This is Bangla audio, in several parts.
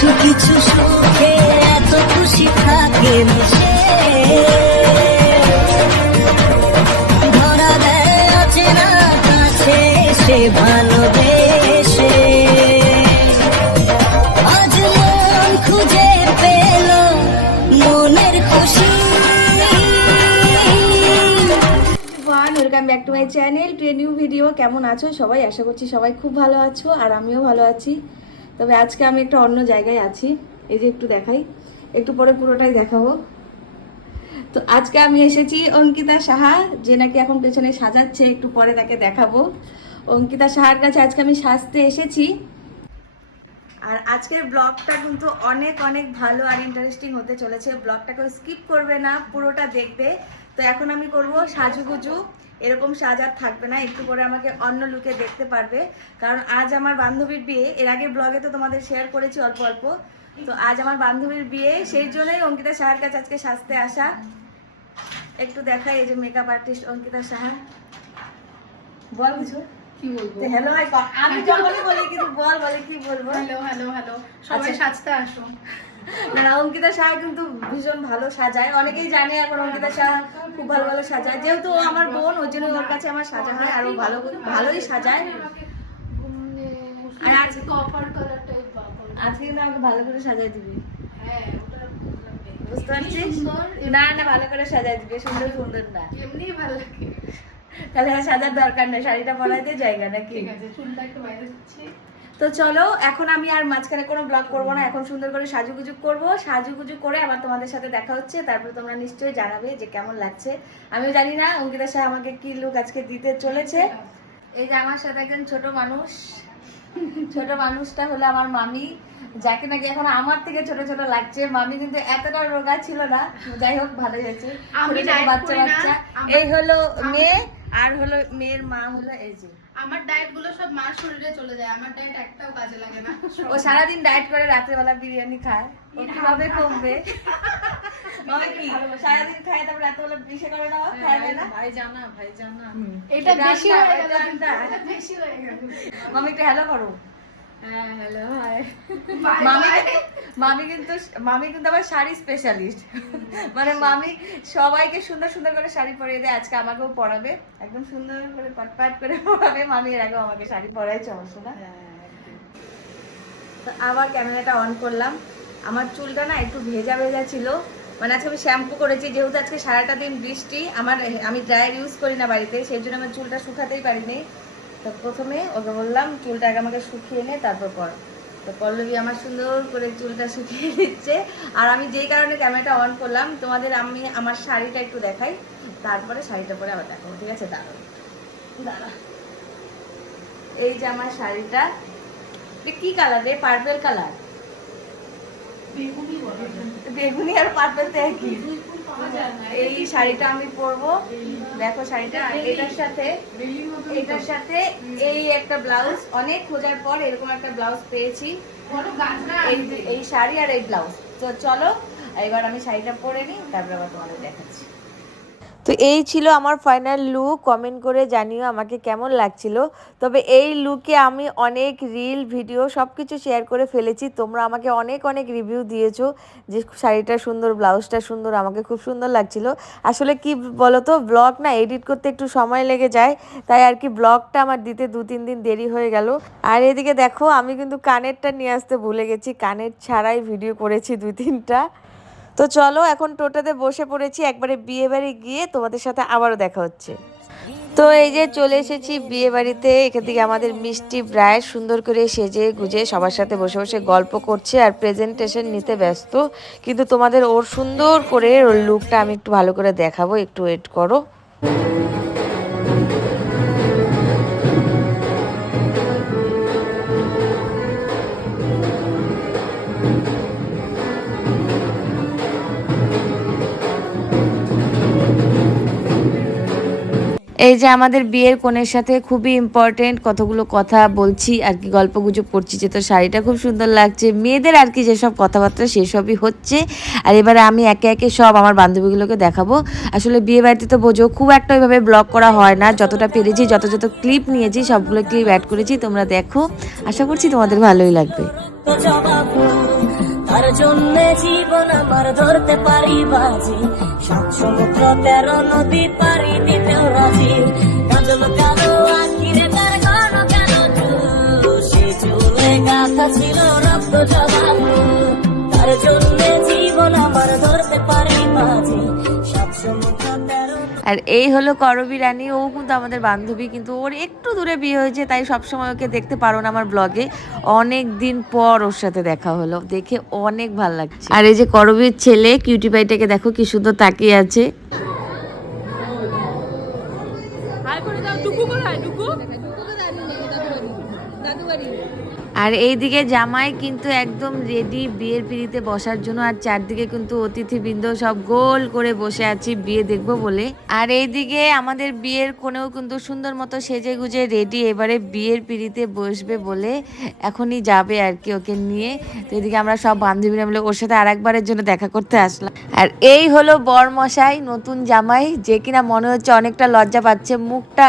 কিছু কিছু সুখে এত খুশি থাকে মিশে। ধরা দেয় অচেনা কাছে সে ভালোবেসে। মন মনের খুশি। Back to my channel to a new video কেমন আছো? সবাই আশা করছি সবাই খুব ভালো আছো আর আমিও ভালো আছি। তবে আজকে আমি একটা অন্য জায়গায় আছি। এই যে একটু দেখাই। একটু পরে পুরোটাই দেখাবো। তো আজকে আমি এসেছি অঙ্কিতা সাহা, যে নাকি এখন পেছনে সাজাচ্ছে, একটু পরে তাকে দেখাবো। অঙ্কিতা সাহার কাছে আজকে আমি সাজতে এসেছি। আর আজকের ব্লগটা কিন্তু অনেক অনেক ভালো আর ইন্টারেস্টিং হতে চলেছে। ব্লগটাকে স্কিপ করবে না, পুরোটা দেখবে। তো এখন আমি করব সাজুগুজু। এরকম সাজার থাকবে না একটু পরে আমাকে অন্য লুকে দেখতে পারবে। কারণ আজ আমার বান্ধবীর বিয়ে এর আগে ব্লগে তো তোমাদের শেয়ার করেছি অল্প অল্প। তো আজ আমার বান্ধবীর বিয়ে সেই জন্যই অঙ্কিতা সাহার কাছে আজকে সাজতে আসা। একটু দেখাই এই যে মেকআপ আর্টিস্ট অঙ্কিতা সাহা। বল কিছু। কি বলব? হ্যালো আমি যখনই বলি কিন্তু বল বলে কি বলব? হ্যালো হ্যালো হ্যালো সবাই আচ্ছা। সাজতে আসো। না না, অঙ্কিতা শাহ কিন্তু ভীষণ ভালো সাজায়। অনেকেই জানে এখন অঙ্কিতা শাহ খুব ভালো ভালো সাজায়। যেহেতু আমার বোন ওর জন্য ওর কাছে আমার সাজা হয় আর ও ভালো ভালোই সাজায়। আর আজকে আমাকে ভালো করে সাজায় দিবি। বুঝতে পারছিস? না না ভালো করে সাজায় দিবি সুন্দর সুন্দর না। এমনি ভালো লাগে। তাহলে সাজার দরকার নেই শাড়িটা পরাইতে জায়গা নাকি? ঠিক আছে চুলটা একটু বাইরে তো চলো এখন আমি আর মাঝখানে কোনো ব্লগ করব না এখন সুন্দর করে সাজুগুজু করব। সাজুগুজু করে আবার তোমাদের সাথে দেখা হচ্ছে তারপরে তোমরা নিশ্চয়ই জানাবে যে কেমন লাগছে। আমিও জানি না অঙ্কিতা শাহ আমাকে কি লুক আজকে দিতে চলেছে। এই যে আমার সাথে একজন ছোট মানুষ। ছোট মানুষটা হলো আমার মামি যাকে নাকি এখন আমার থেকে ছোট ছোট লাগছে। মামি কিন্তু এতটা রোগা ছিল না। যাই হোক ভালো হয়েছে। বাচ্চা বাচ্চা এই হলো মেয়ে। আর হলো মেয়ের মা হলো এই যে। আমার ডায়েটগুলো সব মার শরীরে চলে যায় আমার ডায়েট একটাও কাজে লাগে না। ও সারাদিন ডায়েট করে রাত্রেবেলা বিরিয়ানি খায়। ও কীভাবে কমবে? সারাদিন খায় তারপর রাত্রেবেলা বিষে করে না খায় না? ভাই জানা ভাই জানা। এটা বেশি হয়ে গেল এটা বেশি হয়ে গেল। মামি একটু হ্যালো করো। হ্যাঁ হ্যালো হাই মামি. মামি কিন্তু মামি কিন্তু আবার শাড়ি স্পেশালিস্ট মানে মামি সবাইকে সুন্দর সুন্দর করে শাড়ি পরিয়ে দেয় আজকে আমাকেও পরাবে। একদম সুন্দর করে পাটপাট করে পরাবে। মামি এর আগেও আমাকে শাড়ি পরাইছে অবশ্য না? তো আবার ক্যামেরাটা অন করলাম। আমার চুলটা না একটু ভেজা ভেজা ছিল। মানে আজকে আমি শ্যাম্পু করেছি যেহেতু আজকে সারাটা দিন বৃষ্টি আমার আমি ড্রায়ার ইউজ করি না বাড়িতে সেই জন্য আমার চুলটা শুকাতেই পারিনি। তো প্রথমে ওকে বললাম চুলটা আগে আমাকে শুকিয়ে নে তারপর পর। তো পল্লবী আমার সুন্দর করে চুলটা শুকিয়ে দিচ্ছে। আর আমি যেই কারণে ক্যামেরাটা অন করলাম তোমাদের আমি আমার শাড়িটা একটু দেখাই। তারপরে শাড়িটা পরে আবার দেখাবো ঠিক আছে? দাঁড়াও। দাঁড়া। এই যে আমার শাড়িটা। কি কালার রে? পার্পেল কালার বেগুনি বেগুনি আর পার্পেল তো একই। এই শাড়িটা আমি পরবো। দেখো শাড়িটা এটার সাথে এটার সাথে এই একটা ব্লাউজ। অনেক খোঁজার পর এরকম একটা ব্লাউজ পেয়েছি। এই শাড়ি আর এই ব্লাউজ। তো চলো, এবার আমি শাড়িটা পরে নিই, তারপরে আবার তোমাদের দেখাচ্ছি। তো এই ছিল আমার ফাইনাল লুক কমেন্ট করে জানিও আমাকে কেমন লাগছিল। তবে এই লুকে আমি অনেক রিল ভিডিও সব কিছু শেয়ার করে ফেলেছি। তোমরা আমাকে অনেক অনেক রিভিউ দিয়েছ যে শাড়িটা সুন্দর, ব্লাউজটা সুন্দর, আমাকে খুব সুন্দর লাগছিল। আসলে কি বলো তো ব্লগ না এডিট করতে একটু সময় লেগে যায়, তাই আর কি ব্লগটা আমার দিতে দু, তিন দিন দেরি হয়ে গেল। আর এদিকে দেখো, আমি কিন্তু কানেরটা নিয়ে আসতে ভুলে গেছি। কানের ছাড়াই ভিডিও করেছি দুই তিনটা। তো চলো, এখন টোটাতে বসে পড়েছি, একবারে বিয়ে বাড়ি গিয়ে তোমাদের সাথে আবারও দেখা হচ্ছে। তো এই যে চলে এসেছি বিয়ে বাড়িতে, এখান থেকে আমাদের মিষ্টি ব্রায় সুন্দর করে সেজে গুজে সবার সাথে বসে বসে গল্প করছে আর প্রেজেন্টেশন নিতে ব্যস্ত। কিন্তু তোমাদের ওর সুন্দর করে ওর লুকটা আমি একটু ভালো করে দেখাবো, একটু ওয়েট করো। এই যে আমাদের বিয়ের কোণের সাথে খুবই ইম্পর্টেন্ট কতগুলো কথা বলছি আর কি, গল্প গুজব করছি, যে তোর শাড়িটা খুব সুন্দর লাগছে, মেয়েদের আর কি যেসব কথাবার্তা সেসবই হচ্ছে। আর এবারে আমি একে একে সব আমার বান্ধবীগুলোকে দেখাবো। আসলে বিয়ে বাড়িতে তো বোঝো, খুব একটা ওইভাবে ব্লগ করা হয় না। যতটা পেরেছি, যত যত ক্লিপ নিয়েছি, সবগুলো ক্লিপ অ্যাড করেছি, তোমরা দেখো। আশা করছি তোমাদের ভালোই লাগবে। তো তার জন্য জীবন আমার ধরতে পারি বাজি। সাত সমুদ্র, তেরো নদী, পারি দিতেও রাজি। কাজল কালো আখিরে তার কেন সে গাথা ছিল রক্ত জবাব তার জন্য আর এই হলো করবি রানী। ও কিন্তু আমাদের বান্ধবী কিন্তু ওর একটু দূরে বিয়ে হয়েছে তাই সবসময় ওকে দেখতে পারো না আমার ব্লগে অনেক দিন পর ওর সাথে দেখা হলো দেখে অনেক ভালো লাগছে। আর এই যে করবির ছেলে কিউটি পাইটাকে দেখো কি সুন্দর তাকিয়ে আছে। আর এইদিকে জামাই কিন্তু একদম রেডি বিয়ের পিড়িতে বসার জন্য, আর চারদিকে কিন্তু অতিথিবৃন্দ সব গোল করে বসে আছি, বিয়ে দেখব বলে। আর এইদিকে আমাদের বিয়ের কোনেও কিন্তু সুন্দর মতো সেজে গুজে রেডি এবারে বিয়ের পিড়িতে বসবে বলে এখনই যাবে আর কি ওকে নিয়ে। তো এদিকে আমরা সব বান্ধবীরা মিলে ওর সাথে আরেকবারের জন্য দেখা করতে আসলাম। আর এই হলো বরমশাই, নতুন জামাই, যে কিনা মনে হচ্ছে অনেকটা লজ্জা পাচ্ছে, মুখটা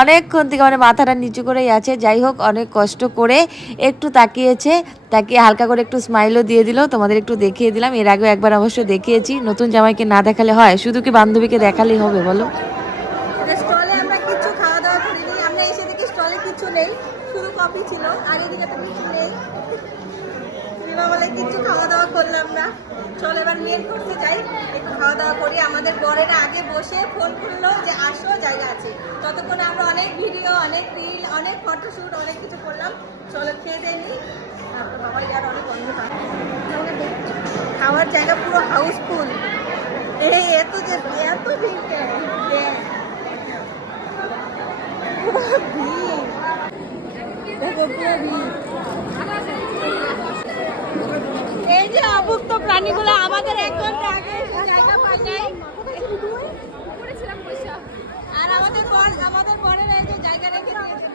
অনেকক্ষণ থেকে মানে মাথাটা নিচু করেই আছে। যাই হোক, অনেক কষ্ট করে একটু তাকিয়েছে তাকে হালকা করে একটু স্মাইলও দিয়ে দিল। তোমাদের একটু দেখিয়ে দিলাম। এর আগেও একবার অবশ্য দেখিয়েছি। নতুন জামাইকে না দেখালে হয়, শুধু কি বান্ধবীকে দেখালেই হবে বলো? খাওয়া দাওয়া করি। আমাদের বরেরা আগে বসে ফোন করল যে আসো জায়গা ততক্ষণে আমরা অনেক ভিডিও, অনেক রিল অনেক ফটোশ্যুট অনেক কিছু করলাম। চলো খেয়ে তারপর বাবা ইয়ার অনেক খাওয়ার জায়গা পুরো হাউসফুল এই এত যে, এত ভিড়। এই যে অভুক্ত প্রাণীগুলো, আমাদের এক ঘণ্টা আগে জায়গা পায় নাই আর আমাদের বর আমাদের বরের এই যে জায়গা রেখে দিয়েছে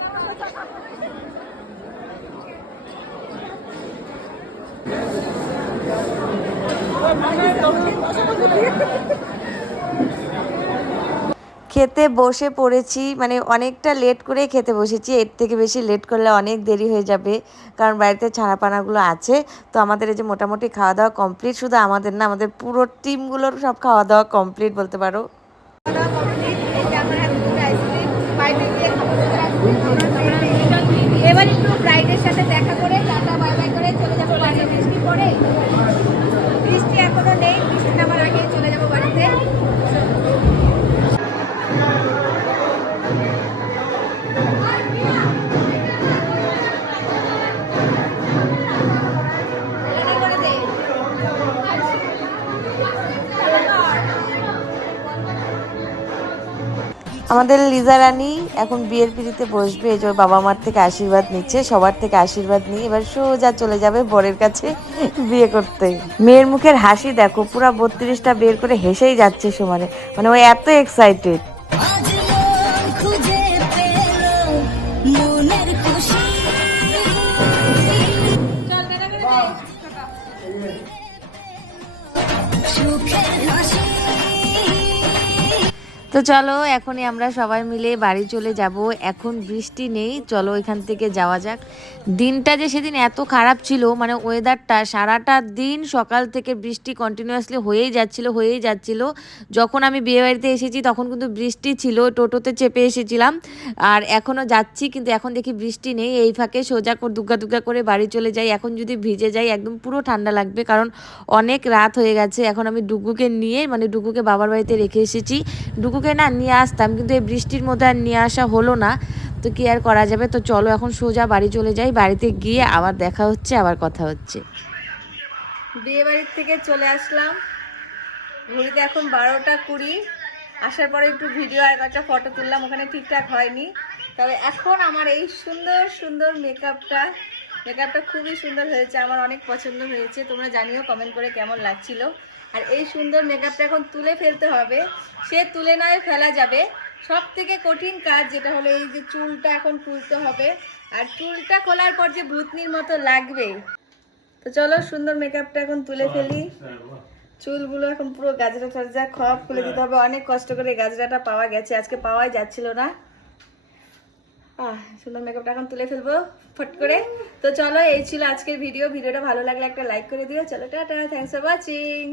খেতে বসে পড়েছি মানে অনেকটা লেট করে খেতে বসেছি, এর থেকে বেশি লেট করলে অনেক দেরি হয়ে যাবে, কারণ বাড়িতে ছানাপানাগুলো আছে, তো আমাদের এই যে মোটামুটি খাওয়া দাওয়া কমপ্লিট শুধু আমাদের না, আমাদের পুরো টিমগুলোর সব খাওয়া দাওয়া কমপ্লিট বলতে পারো। এবার একটু সাথে দেখা করে টাটা বাই বাই করে চলে যাব বাড়ি বৃষ্টি পড়ে বৃষ্টি এখনও আমাদের লিজা রানী এখন বিয়ের পিড়িতে বসবে, এই যে বাবা মার থেকে আশীর্বাদ নিচ্ছে, সবার থেকে আশীর্বাদ নিয়ে এবার সোজা চলে যাবে বরের কাছে বিয়ে করতে। মেয়ের মুখের হাসি দেখো, পুরা বত্রিশটা বের করে হেসেই যাচ্ছে সমানে মানে ও এত এক্সাইটেড তো চলো, এখনই আমরা সবাই মিলে বাড়ি চলে যাব। এখন বৃষ্টি নেই, চলো এখান থেকে যাওয়া যাক। দিনটা যে সেদিন এত খারাপ ছিল মানে ওয়েদারটা সারাটা দিন সকাল থেকে বৃষ্টি কন্টিনিউয়াসলি হয়েই যাচ্ছিল হয়েই যাচ্ছিল। যখন আমি বিয়ে বাড়িতে এসেছি, তখন কিন্তু বৃষ্টি ছিল, টোটোতে চেপে এসেছিলাম। আর এখনও যাচ্ছি, কিন্তু এখন দেখি বৃষ্টি নেই। এই ফাঁকে সোজা করে দুগ্গা দুগ্গা করে বাড়ি চলে যাই। এখন যদি ভিজে যাই, একদম পুরো ঠান্ডা লাগবে, কারণ অনেক রাত হয়ে গেছে। এখন আমি ডুগুকে নিয়ে মানে ডুগুকে বাবার বাড়িতে রেখে এসেছি। ডুগুকে না নিয়ে আসতাম, কিন্তু এই বৃষ্টির মধ্যে আর নিয়ে আসা হলো না। তো কি আর করা যাবে? তো চলো এখন সোজা বাড়ি চলে যাই। বাড়িতে গিয়ে আবার দেখা হচ্ছে, আবার কথা হচ্ছে। বিয়ে বাড়ির থেকে চলে আসলাম। ঘড়িতে এখন বারোটা কুড়ি। আসার পরে একটু ভিডিও আর একটা ফটো তুললাম, ওখানে ঠিকঠাক হয়নি। তবে এখন আমার এই সুন্দর সুন্দর মেকআপটা মেকআপটা খুবই সুন্দর হয়েছে আমার অনেক পছন্দ হয়েছে। তোমরা জানিও কমেন্ট করে কেমন লাগছিল। আর এই সুন্দর মেকআপটা এখন তুলে ফেলতে হবে। সে তুলে নয় ফেলা যাবে। সব থেকে কঠিন কাজ যেটা হলো এই যে চুলটা এখন তুলতে হবে। আর চুলটা খোলার পর যে ভূতনির মতো লাগবে। তো চলো সুন্দর মেকআপটা এখন তুলে ফেলি। চুলগুলো এখন পুরো গাজরা টাজরা খপ খুলে দিতে হবে। অনেক কষ্ট করে গাজরাটা পাওয়া গেছে। আজকে পাওয়াই যাচ্ছিল না। সুন্দর মেকআপটা এখন তুলে ফেলব, ফট করে। তো চলো, এই ছিল আজকের ভিডিও ভিডিওটা ভালো লাগলে একটা লাইক করে দিও। চলো, টাটা। Thanks for watching